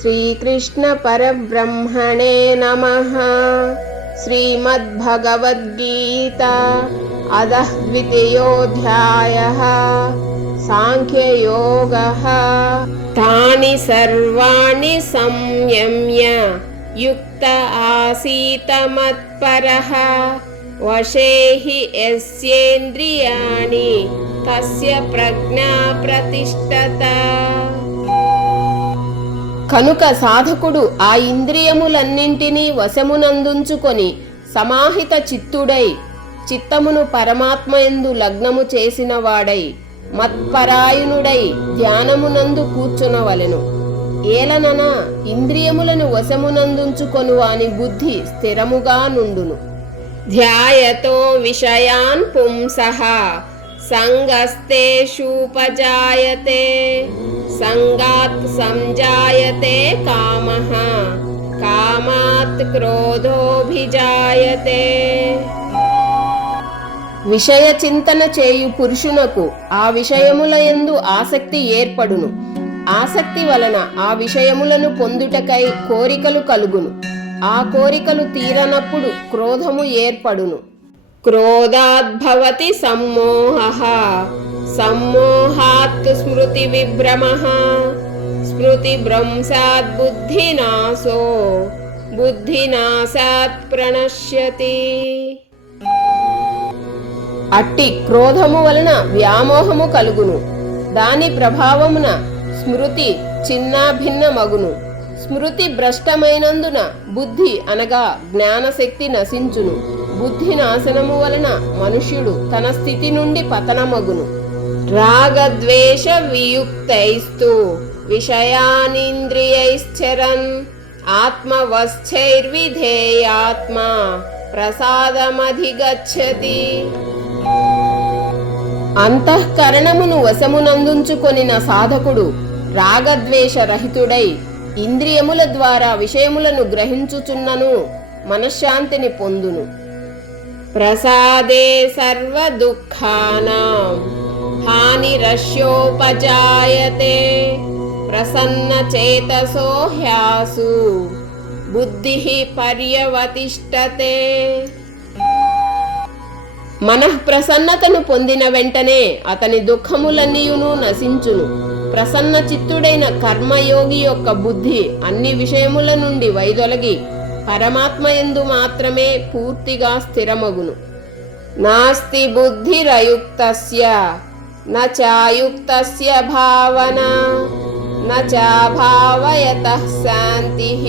శ్రీకృష్ణ పరబ్రహ్మణే నమః. శ్రీమద్భగవద్గీత అధః ద్వితీయోऽధ్యాయః. సాంఖ్యయోగః. తాని సర్వాణి సంయమ్య యుక్త ఆసీత మత్పరః. వశే హి యస్యేంద్రియాణి తస్య ప్రజ్ఞా ప్రతిష్ఠత. కనుక సాధకుడు ఆ ఇంద్రియములన్నింటినీ వశమునందుంచుకొని సమాహిత చిత్తుడై చిత్తమును పరమాత్మయందు లగ్నము చేసిన వాడై మత్పరాయణుడై ధ్యానమునందు కూర్చునవలెను. ఏలనన ఇంద్రియములను వశమునందుంచుకొను వాని బుద్ధి స్థిరముగా నుండును. ధ్యాయతో విషయాన్ పుంసః సంగస్తేషూపజాయతే. సంగాత్ సంజాయతే కామః కామాత్ క్రోధోభిజాయతే. విషయ చింతన చేయు పురుషునకు ఆ విషయముల యందు ఆసక్తి ఏర్పడును. ఆసక్తి వలన ఆ విషయములను పొందుటకై కోరికలు కలుగును. ఆ కోరికలు తీరనప్పుడు క్రోధము ఏర్పడును. క్రోధాద్భవతి సమ్మోహః. సమ్మోహాత్ స్మృతి విభ్రమః. స్మృతి భ్రంశాత్ బుద్ధినాశో. బుద్ధినాశాత్ ప్రణశ్యతి. అట్టి క్రోధము వలన వ్యామోహము కలుగును. దాని ప్రభావమున స్మృతి చిన్నాభిన్నమగును. స్మృతి భ్రష్టమైనందున బుద్ధి అనగా జ్ఞానశక్తి నశించును. బుద్ధి నాశనము వలన మనుష్యుడు తన స్థితి నుండి పతనమగును. రాగద్వేష వియుక్తైస్తు విషయానింద్రియైశ్చరన్ ఆత్మవశ్చైర్విధేయాత్మా ప్రసాదమధిగచ్చతి. అంతఃకరణమును వశమునందుంచుకొనిన సాధకుడు రాగద్వేష రహితుడై ఇంద్రియముల ద్వారా విషయములను గ్రహించుచున్నను మనశ్శాంతిని పొందును. ప్రసాదే సర్వ దుఃఖానాం హానిరస్యోపజాయతే. ప్రసన్న చేతసో హ్యాసు బుద్ధిః పర్యవతిష్ఠతే. మనఃప్రసన్నతను పొందిన వెంటనే అతని దుఃఖములన్నీయును నశించును. ప్రసన్న చిత్తుడైన కర్మయోగి యొక్క బుద్ధి అన్ని విషయముల నుండి వైదొలగి పరమాత్మయందు మాత్రమే పూర్తిగా స్థిరమగును. నాస్తి బుద్ధిరయుక్తస్య నచాయుక్తస్య భావన నచాభావయతః శాంతిః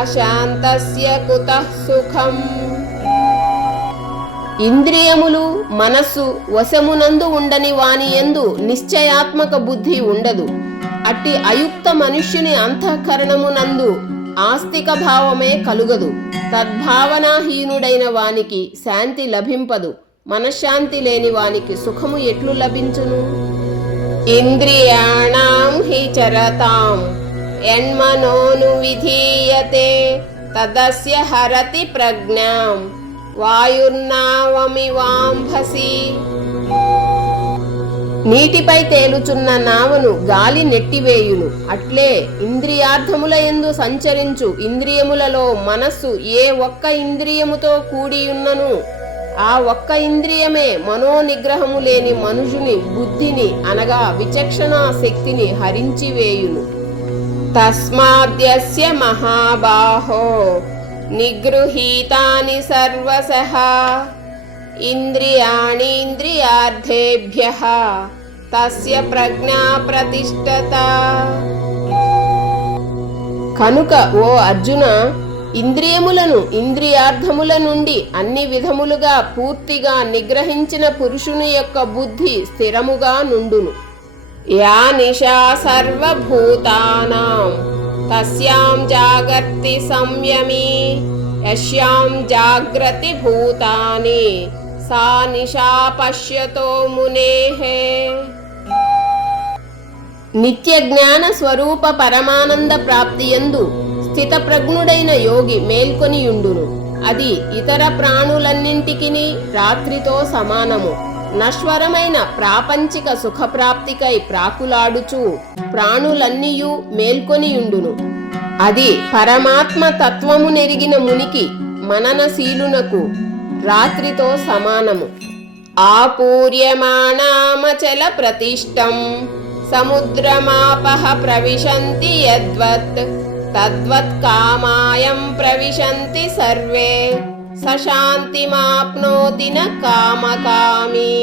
అశాంతస్య కుతః సుఖం. ఇంద్రియములు మనస్సు వశమునందు ఉండని వాని యందు నిశ్చయాత్మక బుద్ధి ఉండదు. అట్టి అయుక్త మనుష్యుని అంతఃకరణమునందు ఆస్తిక భావమే కలుగదు. తద్భావనాహీనుడైన వానికి శాంతి లభింపదు. మనశ్శాంతి లేని వానికి సుఖము ఎట్లు లభించును? ఇంద్రియాణాం హి చరతాం యన్మనోను విధీయతే తదస్య హరతి ప్రజ్ఞాం వాయుర్నావమివాంభసి. నీటిపై తేలుచున్న నావను గాలి నెట్టివేయును. అట్లే ఇంద్రియార్థముల యందు సంచరించు ఇంద్రియములలో మనస్సు ఏ ఒక్క ఇంద్రియముతో కూడియున్నను ఆ ఒక్క ఇంద్రియమే మనోనిగ్రహము లేని మనుషుని బుద్ధిని అనగా విచక్షణా శక్తిని హరించివేయును. తస్మాద్యస్య మహాబాహో నిగృహీతాని సర్వశః ఇంద్రియాణీంద్రియార్థేభ్యః తస్య ప్రజ్ఞా ప్రతిష్ఠత. కనుక ఓ అర్జున, ఇంద్రియములను ఇంద్రియార్థముల నుండి అన్ని విధములుగా పూర్తిగా నిగ్రహించిన పురుషుని యొక్క బుద్ధి స్థిరముగా నుండును. యా నిశా సర్వభూతానాం తస్యాం జాగర్తి సంయమీ. యస్యాం జాగ్రతి భూతాని సా నిశా పశ్యతో మునేః. నిత్య జ్ఞాన స్వరూప పరమానంద ప్రాప్తియందు స్థితప్రజ్ఞుడైన యోగి మేల్కొనియుండును. అది ఇతర ప్రాణులన్నింటికిని రాత్రితో సమానము. నశ్వరమైన ప్రాపంచిక సుఖప్రాప్తికై ప్రాకులాడుచు ప్రాణులన్నీయు మేల్కొనియుండును. అది పరమాత్మ తత్వము నెరిగిన మునికి మననశీలునకు రాత్రితో సమానము. ఆపూర్యమాణామచల ప్రతిష్టం సముద్రమాపః ప్రవిశంతి యద్వత్ తద్వత్ కామాయం ప్రవిశంతి సర్వే సశాంతిమాప్నోతి న కామకామి.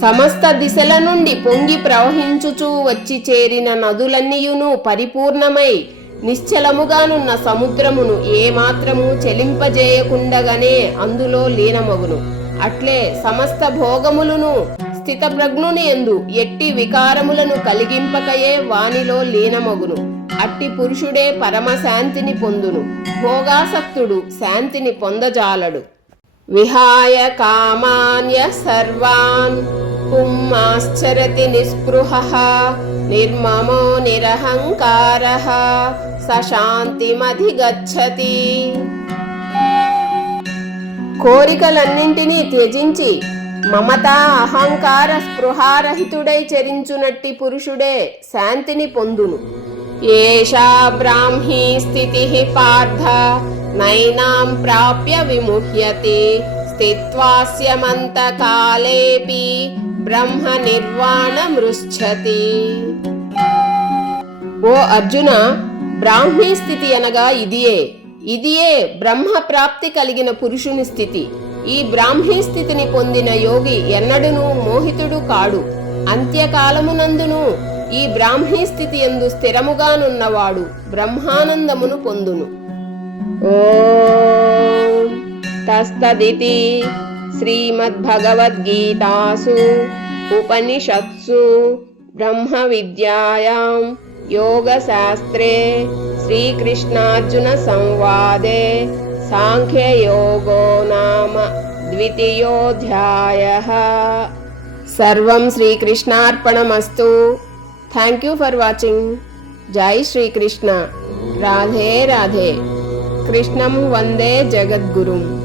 సమస్త దిశల నుండి పొంగి ప్రవహించుచూ వచ్చి చేరిన నదులన్నీయును పరిపూర్ణమై నిశ్చలముగానున్న సముద్రమును ఏమాత్రము చెలింపజేయకుండగానే అందులో లీనమగును. అట్లే సమస్త భోగములను స్థితప్రజ్ఞుని యందు ఎట్టి వికారములను కలిగింపకయే వానిలో లీనమగును. అట్టి పురుషుడే పరమశాంతిని పొందును. భోగాసక్తుడు శాంతిని పొందజాలడు. విహాయ కామాన్య సర్వాన్ పుమ్మాశ్చరతి నిస్పృహః నిర్మమో నిరహంకారః సశాంతిమధిగచ్చతి. కోరికలన్నింటినీ త్యజించి మమత అహంకార స్పృహారహితుడై చరించునట్టి పురుషుడే శాంతిని పొందును. ఏషా బ్రాహ్మీ స్థితిః పార్థ నైనాం ప్రాప్య విముహ్యతి స్థిత్వాస్యమంతకాలేపి బ్రహ్మ నిర్వాణమృచ్ఛతి. ఓ అర్జున, బ్రాహ్మీ స్థితి అనగా ఇదియే బ్రహ్మ ప్రాప్తి కలిగిన పురుషుని స్థితి. ఈ బ్రాహ్మీ స్థితిని పొందిన యోగి ఎన్నడూను మోహితుడు కాడు. అంత్యకాలమునందును ఈ బ్రాహ్మీ స్థితి యందు స్థిరముగానున్నవాడు బ్రహ్మానందమును పొందును. ఓం తస్తదితి శ్రీమద్భగవద్గీతాసు ఉపనిషత్సు బ్రహ్మ విద్యాయాం యోగశాస్త్రే శ్రీకృష్ణార్జున సంవాదే సాంఖ్యయోగో నామ ద్వితీయోధ్యాయః. సర్వం శ్రీకృష్ణార్పణమస్తు. Thank you for watching. జై శ్రీకృష్ణ. రాధే రాధే. కృష్ణం వందే జగద్గురుం.